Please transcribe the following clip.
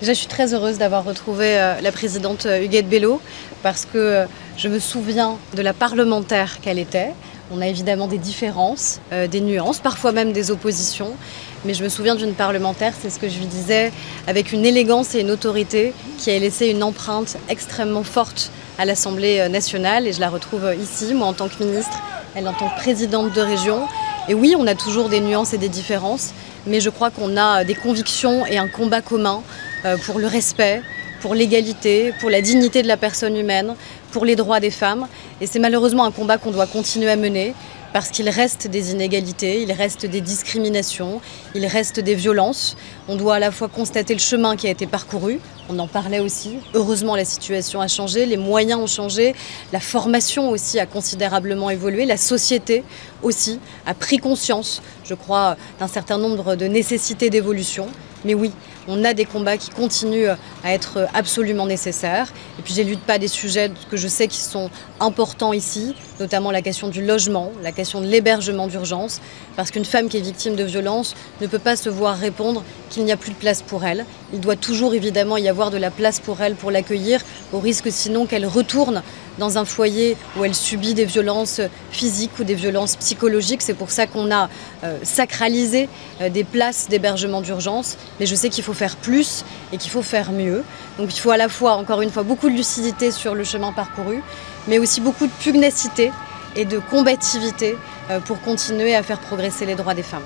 Déjà, je suis très heureuse d'avoir retrouvé la présidente Huguette Bello parce que je me souviens de la parlementaire qu'elle était. On a évidemment des différences, des nuances, parfois même des oppositions. Mais je me souviens d'une parlementaire, c'est ce que je lui disais, avec une élégance et une autorité qui a laissé une empreinte extrêmement forte à l'Assemblée nationale. Et je la retrouve ici, moi en tant que ministre, elle en tant que présidente de région. Et oui, on a toujours des nuances et des différences, mais je crois qu'on a des convictions et un combat commun pour le respect, pour l'égalité, pour la dignité de la personne humaine, pour les droits des femmes. Et c'est malheureusement un combat qu'on doit continuer à mener parce qu'il reste des inégalités, il reste des discriminations, il reste des violences. On doit à la fois constater le chemin qui a été parcouru, on en parlait aussi. Heureusement, la situation a changé, les moyens ont changé, la formation aussi a considérablement évolué, la société aussi a pris conscience, je crois, d'un certain nombre de nécessités d'évolution. Mais oui, on a des combats qui continuent à être absolument nécessaires. Et puis j'élude pas des sujets que je sais qui sont importants ici, notamment la question du logement, la question de l'hébergement d'urgence, parce qu'une femme qui est victime de violence ne peut pas se voir répondre qu'il n'y a plus de place pour elle. Il doit toujours évidemment y avoir de la place pour elle, pour l'accueillir, au risque sinon qu'elle retourne dans un foyer où elle subit des violences physiques ou des violences psychologiques. C'est pour ça qu'on a sacralisé des places d'hébergement d'urgence. Mais je sais qu'il faut faire plus et qu'il faut faire mieux. Donc il faut à la fois, encore une fois, beaucoup de lucidité sur le chemin parcouru, mais aussi beaucoup de pugnacité et de combativité pour continuer à faire progresser les droits des femmes.